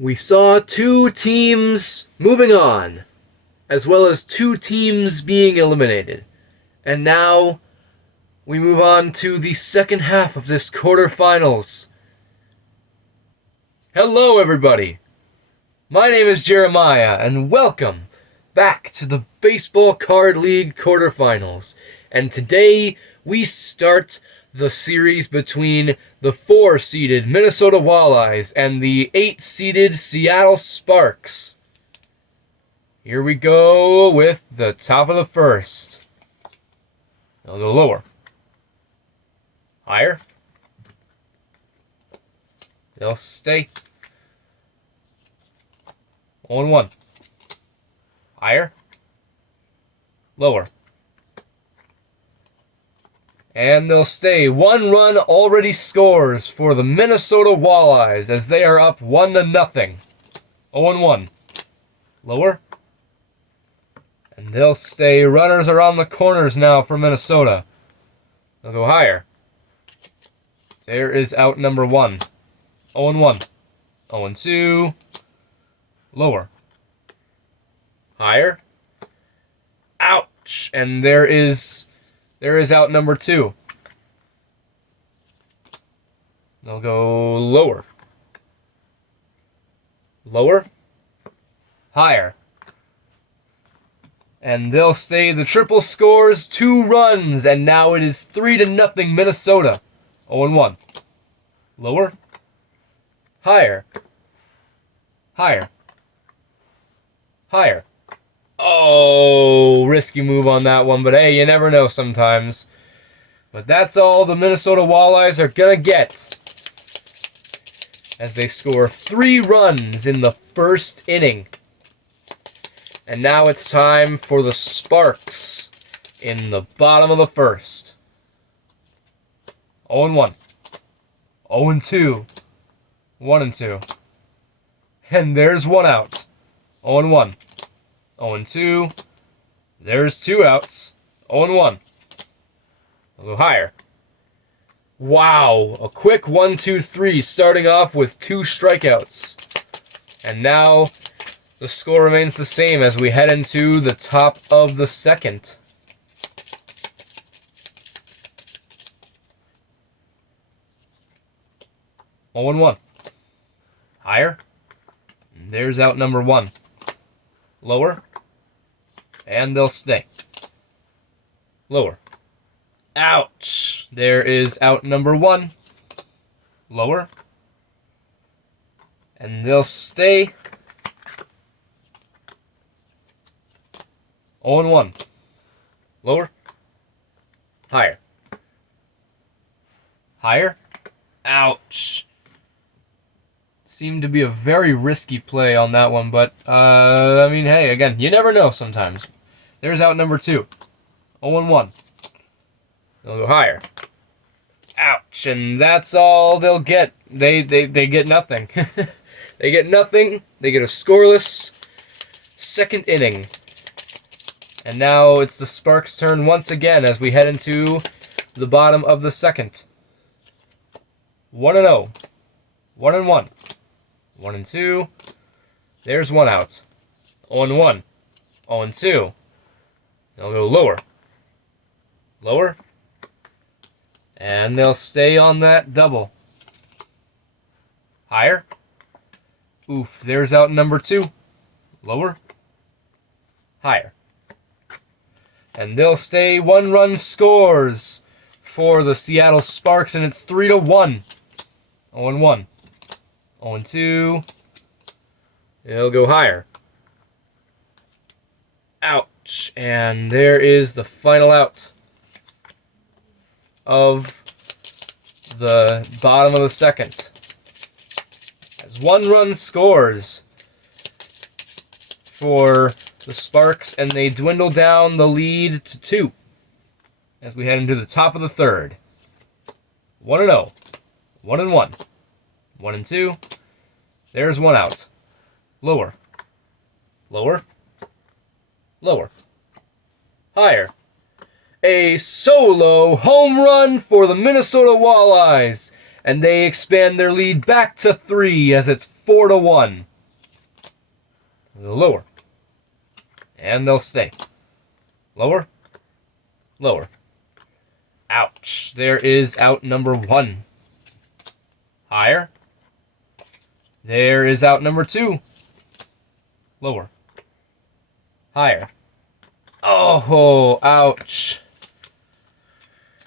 we saw two teams moving on, as well as two teams being eliminated. And now we move on to the second half of this quarterfinals. Hello, everybody. My name is Jeremiah, and welcome back to the Baseball Card League quarterfinals. And today we start the series between the 4-seeded Minnesota Walleyes and the 8-seeded Seattle Sparks. Here we go with the top of the first. I'll go lower. Higher. They'll stay. 0-1. Higher. Lower. And they'll stay. 1 run already scores for the Minnesota Walleyes as they are up 1-0. 0-1. Lower. And they'll stay. Runners are on the corners now for Minnesota. They'll go higher. There is out number 1. 0-1. 0-2. Lower. Higher. Ouch. And there is out number 2. They'll go lower. Lower. Higher. And they'll stay. The triple scores 2 runs, and now it is 3-0 Minnesota. 0-1. Lower. Higher. Higher. Higher. Oh, risky move on that one, but hey, you never know sometimes. But that's all the Minnesota Walleyes are gonna get as they score 3 runs in the first inning. And now it's time for the Sparks in the bottom of the first. 0-1. 0-2. 1-2. And there's 1 out. 0-1. 0-2. There's 2 outs. 0-1. I'll go higher. Wow. A quick 1-2-3 starting off with 2 strikeouts. And now the score remains the same as we head into the top of the second. Oh, 1. Higher. And there's out number 1. Lower. And they'll stay. Lower. Ouch. There is out number 1. Lower. And they'll stay. 0-1. Lower. Higher. Higher. Ouch. Seemed to be a very risky play on that one, but, I mean, hey, again, you never know sometimes. There's out number 2. 0-1. They'll go higher. Ouch, and that's all they'll get. They get nothing. They get nothing. They get a scoreless second inning. And now it's the Sparks' turn once again as we head into the bottom of the second. 1-0. 1-1. 1-2. There's 1 out. 0-1. 0-2. They'll go lower. Lower. And they'll stay on that double. Higher. Oof, there's out number 2. Lower. Higher. And they'll stay. 1 run scores for the Seattle Sparks, and it's 3-1. 0-1. 0-2. They'll go higher. Ouch. And there is the final out of the bottom of the second. As 1 run scores for the Sparks, and they dwindle down the lead to 2 as we head into the top of the third. 1-0. 1-1. 1-2. There's 1 out. Lower. Lower. Lower. Higher. A solo home run for the Minnesota Walleyes, and they expand their lead back to 3 as it's 4-1. They'll go lower. And they'll stay. Lower. Lower. Ouch. There is out number 1. Higher. There is out number 2. Lower. Higher. Oh, ouch.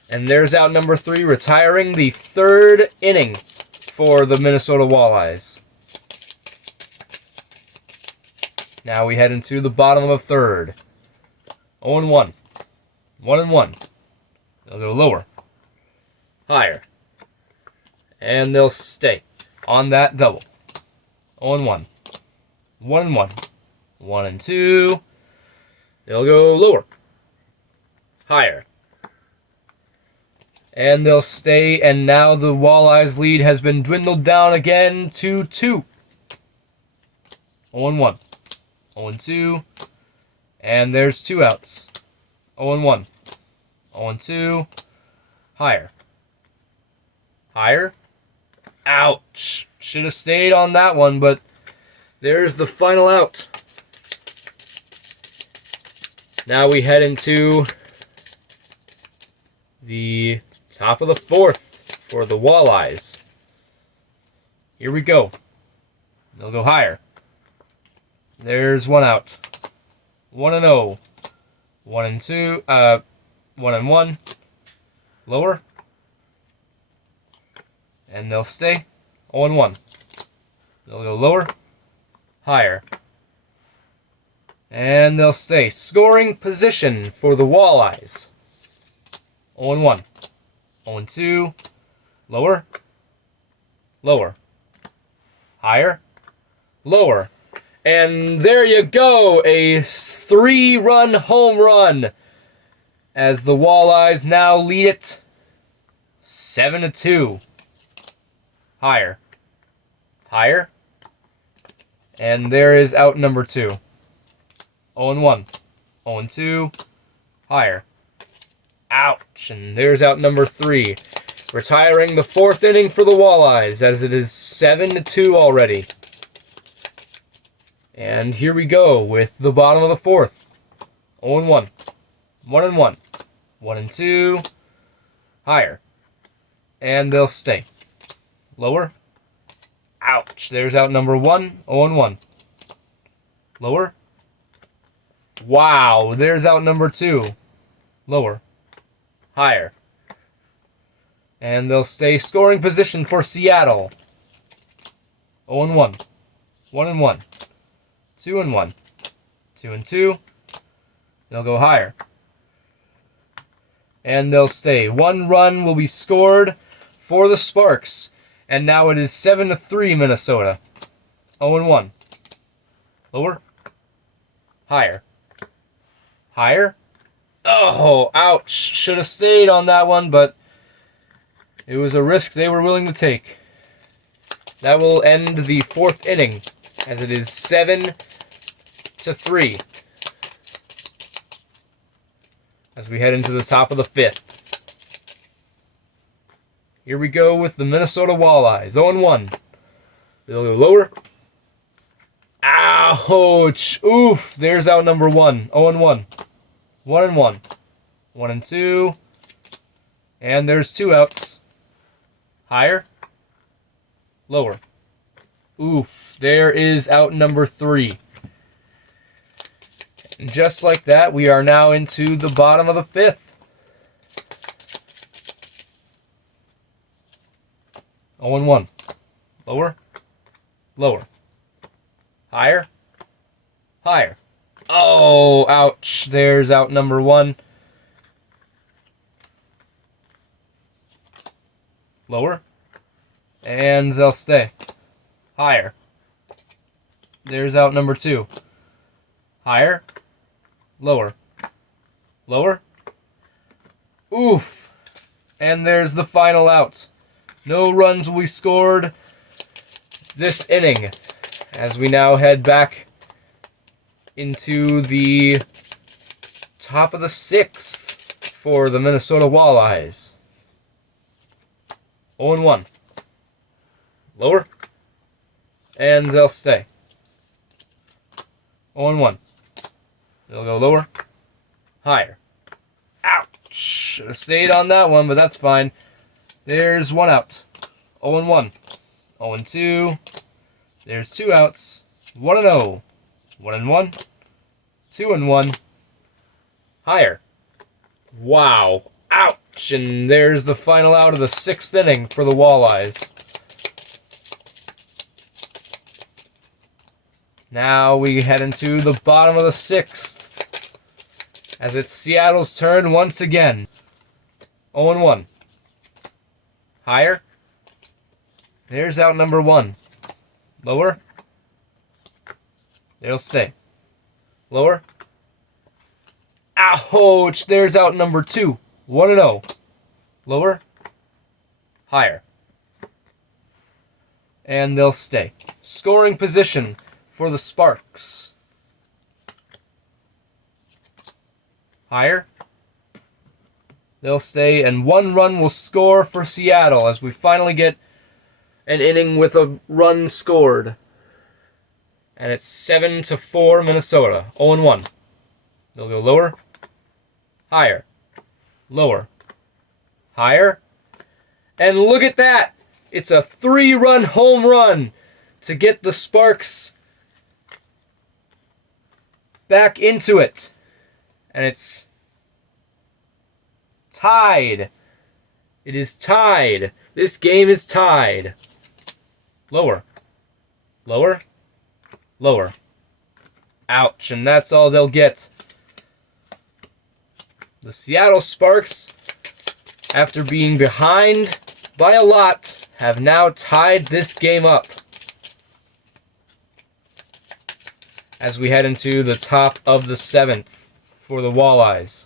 And there's out number 3, retiring the 3rd inning for the Minnesota Walleyes. Now we head into the bottom of the 3rd. 0-1. 1-1. They'll go lower. Higher. And they'll stay on that double. 0-1. 1-1. 1-2. They'll go lower. Higher. And they'll stay, and now the Walleyes lead has been dwindled down again to 2. 0-1. 0-2. And there's 2 outs. 0-1. 0-2. Higher. Higher. Ouch. Should have stayed on that one, but there's the final out. Now we head into the top of the 4th for the Walleyes. Here we go. They'll go higher. There's 1 out. 1-0. 1-2. 1-1. Lower. And they'll stay. 0-1. They'll go lower. Higher. And they'll stay. Scoring position for the Walleyes. 0-1. 0-2. Lower. Lower. Higher. Lower. And there you go. A 3-run home run. As the Walleyes now lead it 7-2. Higher. Higher. And there is out number 2. 0-1. 0-2. Higher. Ouch. And there's out number 3. Retiring the 4th inning for the Walleyes as it is 7-2 already. And here we go with the bottom of the 4th. 0-1. 1-1. 1-2. Higher. And they'll stay. Lower. Ouch. There's out number 1. 0-1. Lower. Wow. There's out number 2. Lower. Higher. And they'll stay. Scoring position for Seattle. 0-1. 1-1. 2-1. 2-2. They'll go higher. And they'll stay. 1 run will be scored for the Sparks. And now it is 7-3 Minnesota. 0-1. Lower. Higher. Higher. Oh, ouch. Should have stayed on that one, but it was a risk they were willing to take. That will end the 4th inning as it is 7-3. As we head into the top of the 5th. Here we go with the Minnesota Walleyes. 0-1. They'll go lower. Ouch. Oof. There's out number 1. 0-1. 1-1. 1-2. And there's 2 outs. Higher. Lower. Oof. There is out number 3. And just like that, we are now into the bottom of the 5th. 0-1. Lower. Lower. Higher. Higher. Oh, ouch. There's out number 1. Lower. And they'll stay. Higher. There's out number 2. Higher. Lower. Lower. Oof. And there's the final out. No runs will be scored this inning as we now head back into the top of the 6th for the Minnesota Walleyes. 0-1. Lower. And they'll stay. 0-1. They'll go lower, higher. Ouch! Should have stayed on that one, but that's fine. There's one out. 0-1. 0-2. There's two outs. 1-0. 1-1. 2-1. Higher. Wow. Ouch! And there's the final out of the 6th inning for the Walleyes. Now we head into the bottom of the 6th. As it's Seattle's turn once again. 0-1. Higher. There's out number 1. Lower. They'll stay. Lower. Ouch! There's out number 2. 1-0. Lower. Higher. And they'll stay. Scoring position for the Sparks. Higher. They'll stay, and 1 run will score for Seattle as we finally get an inning with a run scored. And it's 7-4 Minnesota. 0-1. They'll go lower. Higher. Lower. Higher. And look at that! It's a 3-run home run to get the Sparks back into it. And it's tied. It is tied. This game is tied. Lower. Lower. Lower. Ouch, and that's all they'll get. The Seattle Sparks, after being behind by a lot, have now tied this game up. As we head into the top of the 7th for the Walleyes.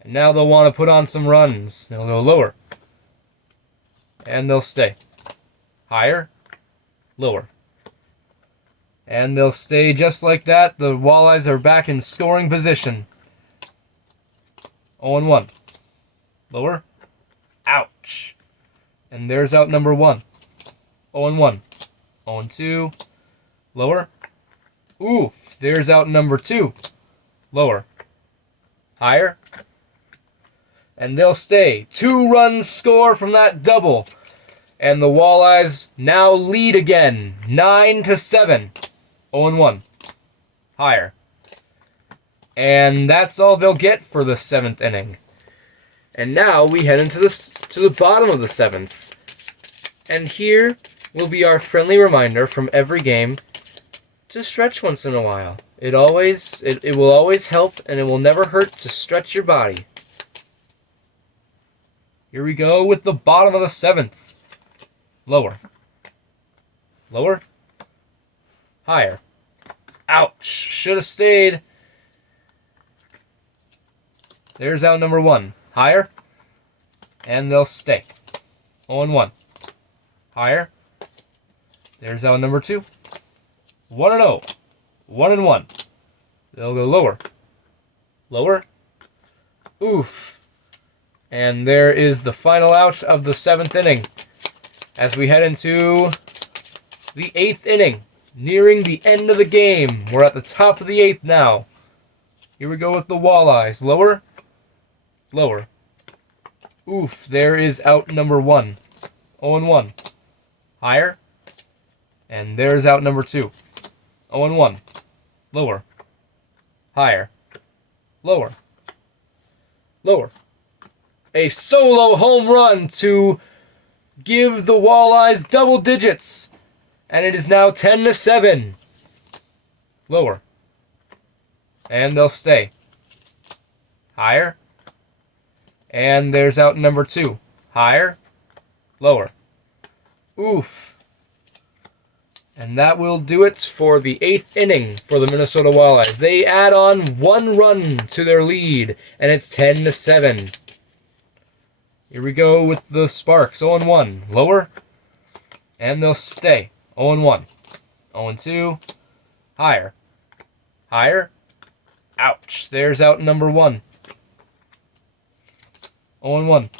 And now they'll want to put on some runs. They'll go lower. And they'll stay. Higher. Lower. And they'll stay just like that. The Walleyes are back in scoring position. 0-1. Lower. Ouch. And there's out number 1. 0-1. 0-2. Lower. Oof. There's out number 2. Lower. Higher. And they'll stay. 2 runs score from that double. And the Walleyes now lead again. 9-7. 0-1. Higher. And that's all they'll get for the 7th inning. And now we head into to the bottom of the 7th. And here will be our friendly reminder from every game to stretch once in a while. It will always help, and it will never hurt to stretch your body. Here we go with the bottom of the 7th. Lower. Lower. Higher. Ouch. Should have stayed. There's out number 1. Higher. And they'll stay. 0-1. Higher. There's out number 2. 1-0. 1-1. They'll go lower. Lower. Oof. And there is the final out of the 7th inning. As we head into the 8th inning. Nearing the end of the game. We're at the top of the 8th now. Here we go with the Walleyes. Lower. Lower. Oof. There is out number 1. 0-1. Higher. And there's out number 2. 0-1. Lower. Higher. Lower. Lower. A solo home run to give the Walleyes double digits. And it is now 10-7. Lower. And they'll stay. Higher. And there's out number 2. Higher. Lower. Oof. And that will do it for the 8th inning for the Minnesota Walleyes. They add on 1 run to their lead, and it's 10-7. Here we go with the Sparks. 0-1. Lower. And they'll stay. 0-1. 0-2. Higher. Higher. Ouch. There's out number 1. 0-1.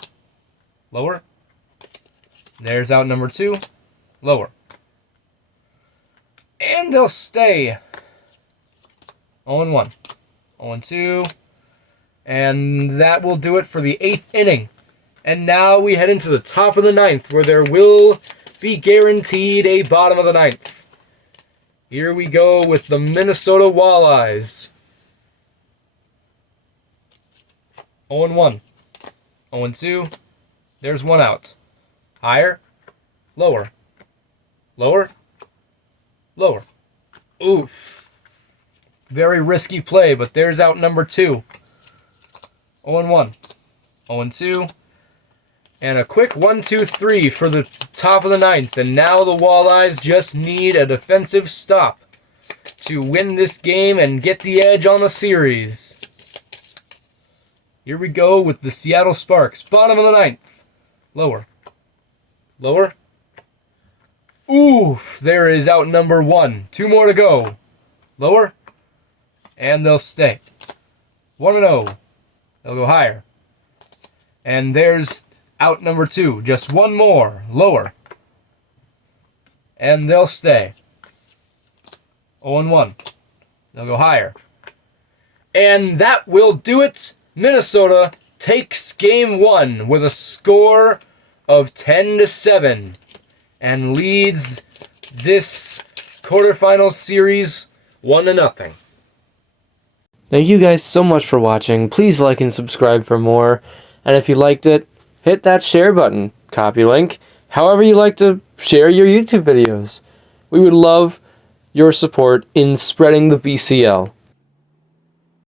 Lower. There's out number 2. Lower. And they'll stay. 0-1. 0-2. And that will do it for the 8th inning. And now we head into the top of the 9th, where there will be guaranteed a bottom of the 9th. Here we go with the Minnesota Walleyes. 0-1. 0-2. There's one out. Higher. Lower. Lower. Lower. Oof. Very risky play, but there's out number 2. 0-1. 0-2. And a quick 1-2-3 for the top of the 9th. And now the Walleyes just need a defensive stop to win this game and get the edge on the series. Here we go with the Seattle Sparks. Bottom of the 9th. Lower. Lower. Oof. There is out number 1. 2 more to go. Lower. And they'll stay. 1-0. They'll go higher. And there's out number 2. Just one more. Lower. And they'll stay. 0-1. They'll go higher. And that will do it. Minnesota takes game 1 with a score of 10-7 and leads this quarterfinal series 1-0. Thank you guys so much for watching. Please like and subscribe for more. And if you liked it, hit that share button, copy link, however you like to share your YouTube videos. We would love your support in spreading the BCL.